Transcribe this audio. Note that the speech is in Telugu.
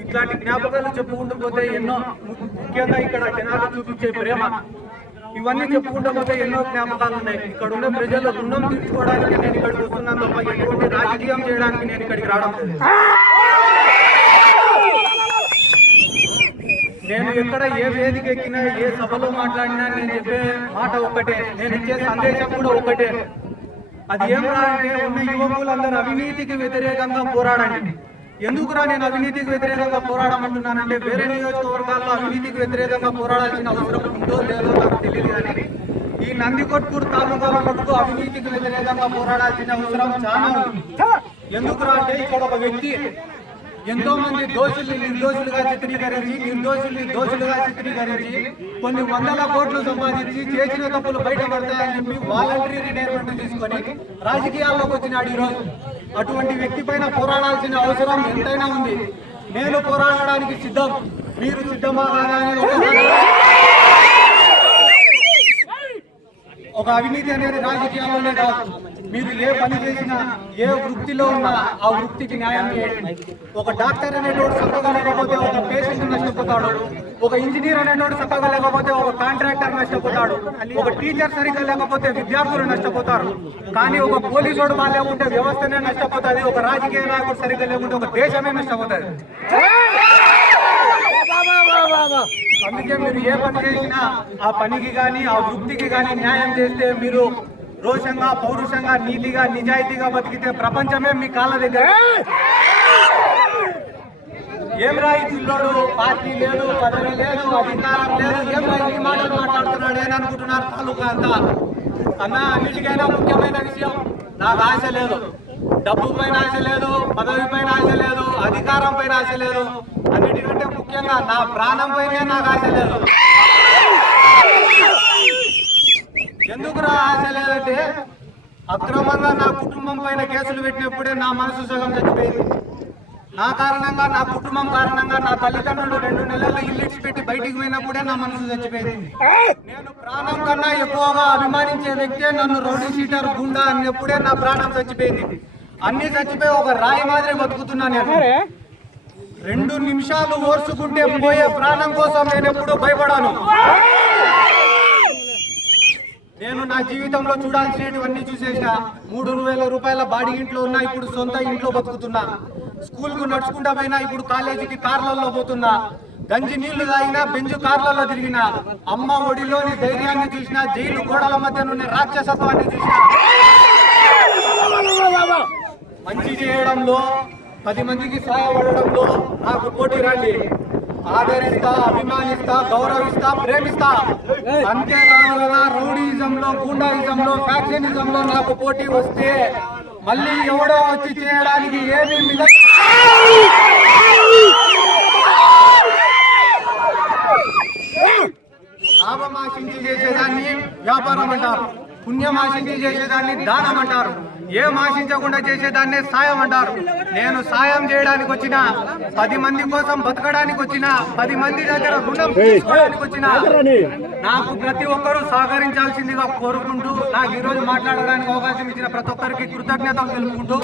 ఇట్లాంటి జ్ఞాపకాలు చెప్పుకుంటూ పోతే ఎన్నో, ముఖ్యంగా ఇక్కడ జనాలు చూపించే ప్రేమ, ఇవన్నీ చెప్పుకుంటూ పోతే ఎన్నో జ్ఞాపకాలు ఉన్నాయి. ఇక్కడ ఉన్న ప్రజలు రుణం తీర్చుకోవడానికి నేను ఇక్కడికి వస్తున్నాను తప్ప ఎటువంటి రాజకీయం చేయడానికి నేను ఇక్కడికి రావడం లేదు. నేను ఎక్కడ ఏ వేదిక ఎక్కినా, ఏ సభలో మాట్లాడినా నేను చెప్పే మాట ఒక్కటే, నేను ఇచ్చే సందేశం కూడా ఒక్కటే. అది ఏమరా అంటే, ఉన్న యువకులందరూ అవినీతికి వ్యతిరేకంగా పోరాడండి. ఎందుకురా నేను అవినీతికి వ్యతిరేకంగా పోరాడమంటున్నానంటే, వేరే నియోజకవర్గాల్లో అవినీతికి వ్యతిరేకంగా పోరాడాల్సిన అవసరం ఉందో లేదో నాకు తెలియదు, కానీ ఈ నందికొట్కూరు తాలూకాలో మటుకు అవినీతికి వ్యతిరేకంగా పోరాడాల్సిన అవసరం చాలా ఉంది. ఎందుకురా అంటే, ఇక్కడ ఒక వ్యక్తి ఎంతో మంది దోషుల్ని నిర్దోషులుగా చిత్రీకరించి, నిర్దోషుల్ని దోషులుగా చిత్రీకరించి కొన్ని వందల కోట్లు సంపాదించి చేసిన తప్పులు బయటపడతాయని చెప్పి వాలంటరీ రిటైర్మెంట్ తీసుకొని రాజకీయాల్లోకి వచ్చినాడు ఈరోజు. అటువంటి వ్యక్తి పైన పోరాడాల్సిన అవసరం ఎంతైనా ఉంది. నేను పోరాడడానికి సిద్ధం, మీరు సిద్ధమా అని ఒక అవినీతి అనేది రాజకీయాల్లోనే కాదు, మీరు ఏ పని చేసినా, ఏ వృత్తిలో ఉన్నా ఆ వృత్తికి న్యాయం చేయండి. ఒక డాక్టర్ అనేటోడు చక్కగా లేకపోతే ఒక పేషెంట్ నష్టపోతాడు, ఒక ఇంజనీర్ అనేటోడు చక్కగా లేకపోతే ఒక కాంట్రాక్టర్ నష్టపోతాడు, ఒక టీచర్ సరిగ్గా లేకపోతే విద్యార్థులు నష్టపోతారు. కానీ ఒక పోలీసుడు బాగా లేకుంటే వ్యవస్థనే నష్టపోతుంది, ఒక రాజకీయ నాయకుడు సరిగ్గా లేకుంటే ఒక దేశమే నష్టపోతుంది. అందుకే మీరు ఏ పని చేసినా ఆ పనికి కానీ ఆ వృత్తికి కానీ న్యాయం చేస్తే, మీరు రోషంగా, పౌరుషంగా, నీతిగా, నిజాయితీగా బతికితే ప్రపంచమే మీ కాళ్ళ దగ్గర. ఏం రా ఈ పిల్లోడు, పార్టీ లేదు, పదవి లేదు, అధికారం లేదు, ఏం రా ఈ మాటలు మాట్లాడుతున్నాడు అని అనుకుంటున్నారు తాలూకా అంతా. అన్నా, అన్నిటికైనా ముఖ్యమైన విషయం, నాకు ఆశ లేదు. డబ్బు పైన ఆశ లేదు, పదవి పైన ఆశ లేదు, అధికారం పైన ఆశ లేదు. అన్నిటికంటే ముఖ్యంగా నా ప్రాణం పైనే నాకు ఆశ లేదు. ఎందుకురా ఆశ లేదంటే, అక్రమంగా నా కుటుంబం పైన కేసులు పెట్టినప్పుడే నా మనసు సగం చచ్చిపోయింది. నా కారణంగా, నా కుటుంబం కారణంగా నా తల్లిదండ్రులు 2 నెలలు ఇల్లు పెట్టి బయటికి పోయినప్పుడే నా మనసు చచ్చిపోయింది. నేను ప్రాణం కన్నా ఎక్కువగా అభిమానించే వ్యక్తే నన్ను రౌడీ షీటర్, గుండా అన్నప్పుడే నా ప్రాణం చచ్చిపోయింది. అన్ని చచ్చిపోయి ఒక రాయి మాదిరి బతుకుతున్నా. నేను 2 నిమిషాలు ఓర్చుకుంటే పోయే ప్రాణం కోసం నేను ఎప్పుడూ భయపడాను. నేను నా జీవితంలో చూడాల్సినవన్నీ చూసేసా. 3,000 రూపాయల బాడీ ఇంట్లో ఉన్నా, ఇప్పుడు సొంత ఇంట్లో బతుకుతున్నా. స్కూల్కు నడుచుకుంటా పోయినా, ఇప్పుడు కాలేజీకి కార్లలో పోతున్నా. గంజి నీళ్లు తాగినా, బెంజు కార్లలో తిరిగినా. అమ్మ ఒడిలోని ధైర్యాన్ని చూసినా, జైలు గోడల మధ్య నుండి రాక్షసత్వాన్ని చూసినా. మంచి చేయడంలో, 10 మందికి సహాయపడడంలో నాకు పోటీ రండి. ఆదరిస్తా, అభిమానిస్తా, గౌరవిస్తా, ప్రేమిస్తా. అంతేకాదు కదా, రౌడీజంలో, గూండాయిజంలో, ఫ్యాక్షనిజంలో నాకు పోటీ వస్తే మళ్ళీ ఎవడో వచ్చి చేయడానికి ఏమీ లాభం ఆశించి చేసేదాన్ని వ్యాపారం అంటారు, పుణ్యం ఆశించి చేసేదాన్ని దానం అంటారు, ఏం ఆశించకుండా చేసేదాన్నే సాయం అంటారు. నేను సాయం చేయడానికి వచ్చిన, 10 మంది కోసం బతకడానికి వచ్చిన, 10 మంది దగ్గర రుణం తీసుకోవడానికి వచ్చిన, నాకు ప్రతి ఒక్కరూ సహకరించాల్సిందిగా కోరుకుంటూ, నాకు ఈరోజు మాట్లాడడానికి అవకాశం ఇచ్చిన ప్రతి ఒక్కరికి కృతజ్ఞతలు తెలుపుకుంటూ